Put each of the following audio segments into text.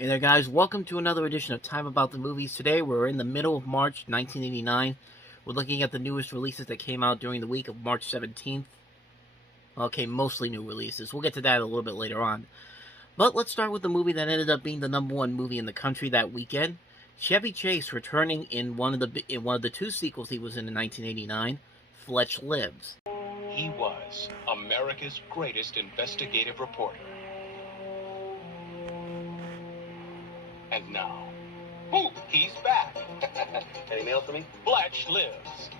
Hey there guys, welcome to another edition of Time About the Movies. Today we're in the middle of March 1989. We're looking at the newest releases that came out during the week of March 17th. Okay, mostly new releases. We'll get to that a little bit later on. But let's start with the movie that ended up being the #1 movie in the country that weekend. Chevy Chase returning in one of the two sequels he was in 1989, Fletch Lives. He was America's greatest investigative reporter. And now, he's back. Any mail for me? Fletch Lives.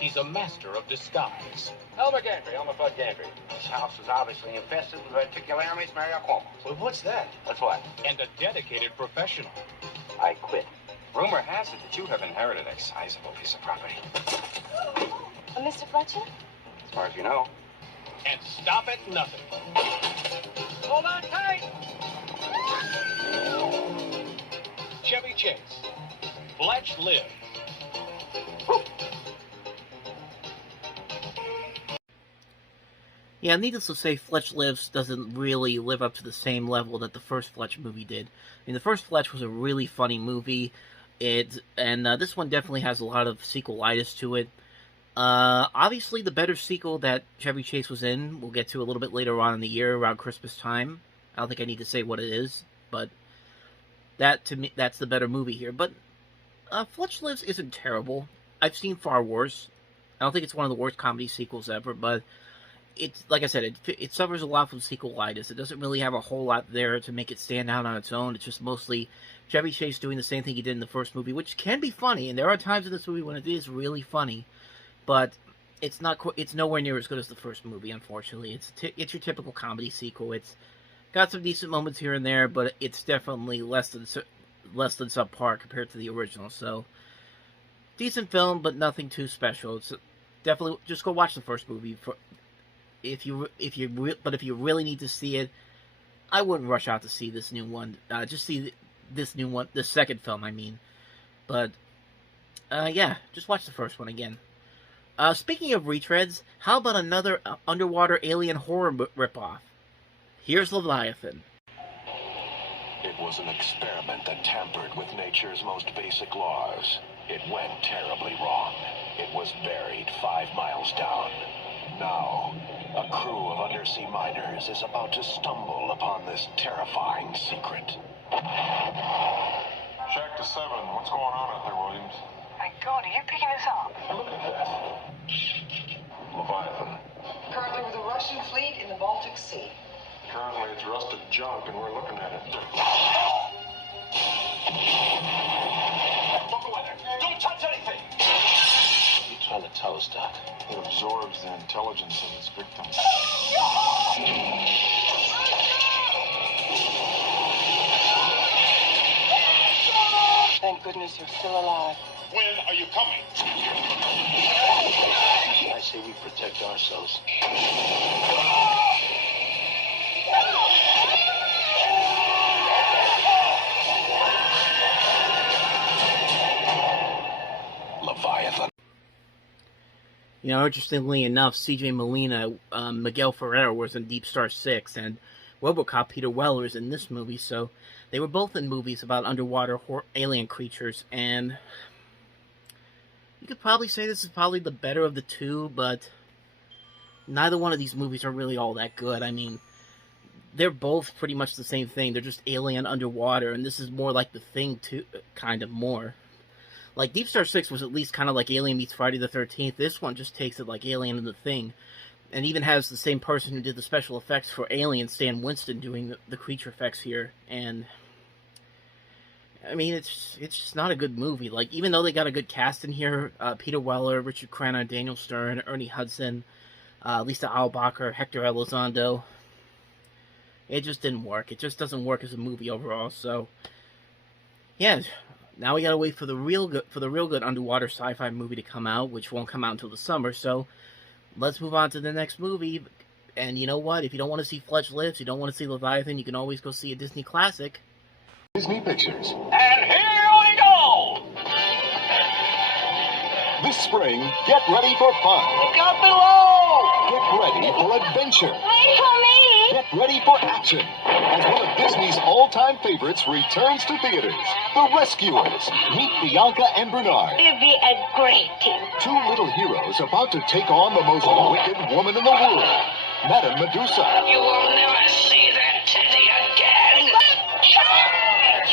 He's a master of disguise. Elmer Fudd Gantry. This house is obviously infested with Reticularis mariacoma. Well, what's that? What's what? And a dedicated professional. I quit. Rumor has it that you have inherited a sizable piece of property. Mr. Fletcher? As far as you know. And stop at nothing. Hold on tight! Chevy Chase. Fletch Lives. Yeah, needless to say, Fletch Lives doesn't really live up to the same level that the first Fletch movie did. I mean, the first Fletch was a really funny movie, this one definitely has a lot of sequelitis to it. Obviously, the better sequel that Chevy Chase was in, we'll get to a little bit later on in the year, around Christmas time. I don't think I need to say what it is, but that, to me, that's the better movie here. But Fletch Lives isn't terrible. I've seen far worse. I don't think it's one of the worst comedy sequels ever, but it's, like I said, it suffers a lot from sequelitis. It doesn't really have a whole lot there to make it stand out on its own. It's just mostly Chevy Chase doing the same thing he did in the first movie, which can be funny, and there are times in this movie when it is really funny, but it's nowhere near as good as the first movie, unfortunately. It's your typical comedy sequel. It's got some decent moments here and there, but it's definitely less than subpar compared to the original. So, decent film, but nothing too special. It's definitely just go watch the first movie. If you really need to see it, I wouldn't rush out to see this new one. Just see this new one, the second film, I mean. But yeah, just watch the first one again. Speaking of retreads, how about another underwater alien horror ripoff? Here's Leviathan. It was an experiment that tampered with nature's most basic laws. It went terribly wrong. It was buried 5 miles down. Now, a crew of undersea miners is about to stumble upon this terrifying secret. Shack to 7. What's going on out there, Williams? My God, are you picking this up? Look at that. Leviathan. Currently with the Russian fleet in the Baltic Sea. Currently it's rusted junk and we're looking at it. Look away there. Don't touch anything! What are you trying to tell us, Doc? It absorbs the intelligence of its victims. Thank goodness you're still alive. When are you coming? I say we protect ourselves. Leviathan. You know, interestingly enough, C.J. Molina, Miguel Ferrer was in Deep Star 6, and RoboCop Peter Weller is in this movie, so they were both in movies about underwater alien creatures, and you could probably say this is probably the better of the two, but neither one of these movies are really all that good. I mean, they're both pretty much the same thing. They're just alien underwater, and this is more like The Thing, too, kind of more. Like, Deep Star 6 was at least kind of like Alien meets Friday the 13th. This one just takes it like Alien and The Thing. And even has the same person who did the special effects for Alien, Stan Winston, doing the creature effects here. And, I mean, it's just not a good movie. Like, even though they got a good cast in here, Peter Weller, Richard Crenna, Daniel Stern, Ernie Hudson, Lisa Albacher, Hector Elizondo, it just didn't work. It just doesn't work as a movie overall, so yeah, now we gotta wait for the real good underwater sci-fi movie to come out, which won't come out until the summer. So let's move on to the next movie. And you know what? If you don't want to see Fletch Lives, you don't want to see Leviathan, you can always go see a Disney classic. Disney Pictures. And here we go! This spring, get ready for fun. Look out below! Get ready for adventure. Wait for me! Get ready for action. as one of Disney's all-time favorites returns to theaters. The Rescuers. Meet Bianca and Bernard. It'd be a great team. Two little heroes about to take on the most wicked woman in the world, Madame Medusa. You will never see that titty again.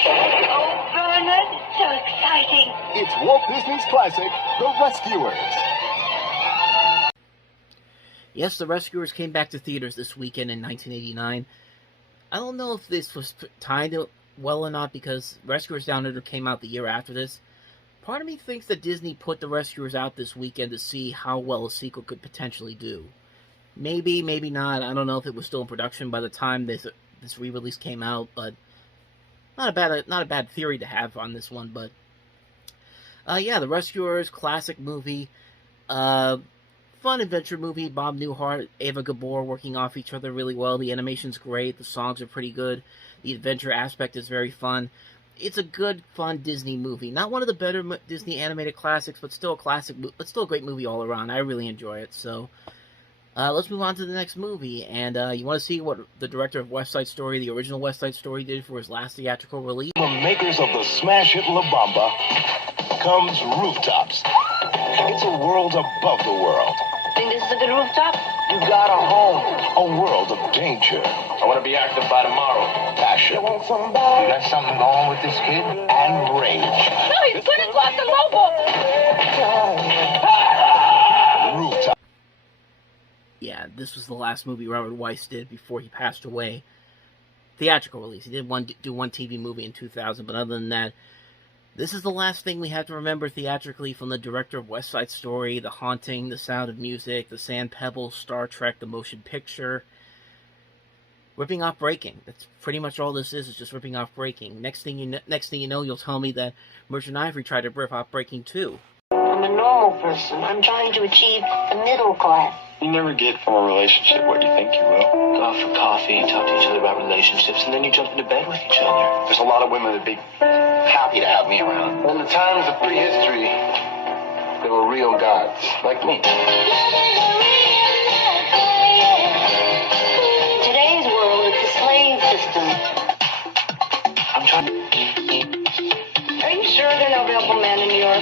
Oh, Bernard, so exciting. It's Walt Disney's classic, The Rescuers. Yes, The Rescuers came back to theaters this weekend in 1989. I don't know if this was timed well or not, because Rescuers Down Under came out the year after this. Part of me thinks that Disney put The Rescuers out this weekend to see how well a sequel could potentially do. Maybe, maybe not. I don't know if it was still in production by the time this re-release came out, but not a bad theory to have on this one. But yeah, The Rescuers, classic movie. Fun adventure movie. Bob Newhart, Ava Gabor working off each other really well. The animation's great. The songs are pretty good. The adventure aspect is very fun. It's a good, fun Disney movie. Not one of the better Disney animated classics, but still a classic. But still a great movie all around. I really enjoy it. So let's move on to the next movie. And you want to see what the director of West Side Story, the original West Side Story, did for his last theatrical release? From makers of the smash hit La Bamba comes Rooftops. It's a world above the world. Think this is a good rooftop? You got a home, a world of danger, I want to be active by tomorrow. passion, You got something going with this kid? and rage. No, he's gonna cross the mobile. Rooftops. Yeah, this was the last movie Robert Weiss did before he passed away. Theatrical release. He did do one TV movie in 2000, but other than that, this is the last thing we have to remember theatrically from the director of West Side Story, The Haunting, The Sound of Music, The Sand Pebbles, Star Trek, The Motion Picture. Ripping off Breaking. That's pretty much all this is just ripping off Breaking. Next thing you know, you'll tell me that Merchant Ivory tried to rip off Breaking too. I'm a normal person. I'm trying to achieve the middle class. You never get from a relationship what you think you will. Go out for coffee, talk to each other about relationships, and then you jump into bed with each other. There's a lot of women that'd be happy to have me around. In the times of prehistory, there were real gods like me. Today's world, it's a slave system. I'm trying. Are you sure there are no available men in New York?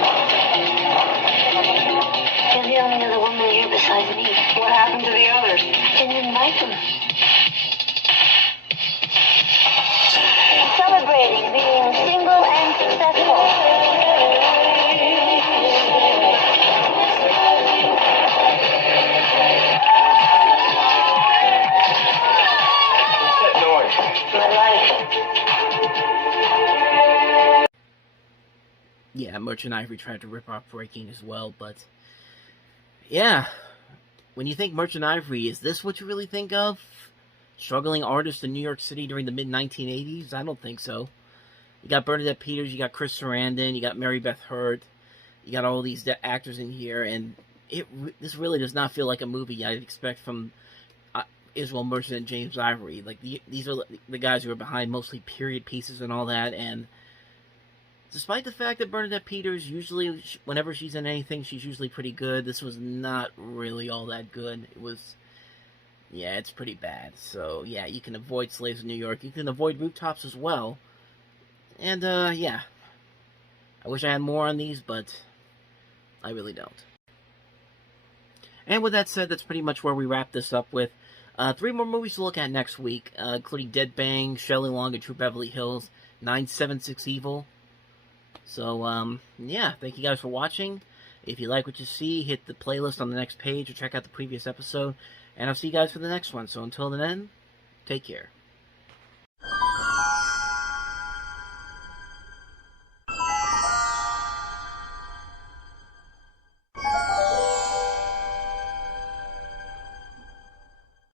You're the only other woman here besides me. What happened to the others? I didn't invite them. Celebrating being single and successful. What's that noise? My life. Yeah, Merchant Ivory tried to rip off Breaking as well, but yeah, when you think Merchant Ivory, is this what you really think of? Struggling artist in New York City during the mid-1980s? I don't think so. You got Bernadette Peters, you got Chris Sarandon, you got Mary Beth Hurt, you got all these actors in here, and this really does not feel like a movie I'd expect from Israel Merchant and James Ivory. Like, these are the guys who are behind mostly period pieces and all that, and despite the fact that Bernadette Peters, usually, whenever she's in anything, she's usually pretty good, this was not really all that good. It was, yeah, it's pretty bad. So, yeah, you can avoid Slaves in New York. You can avoid Rooftops as well. And, yeah. I wish I had more on these, but I really don't. And with that said, that's pretty much where we wrap this up with. 3 more movies to look at next week, including Dead Bang, Shelley Long, and True Beverly Hills, 976 Evil. So, yeah, thank you guys for watching. If you like what you see, hit the playlist on the next page or check out the previous episode. And I'll see you guys for the next one. So until then, take care.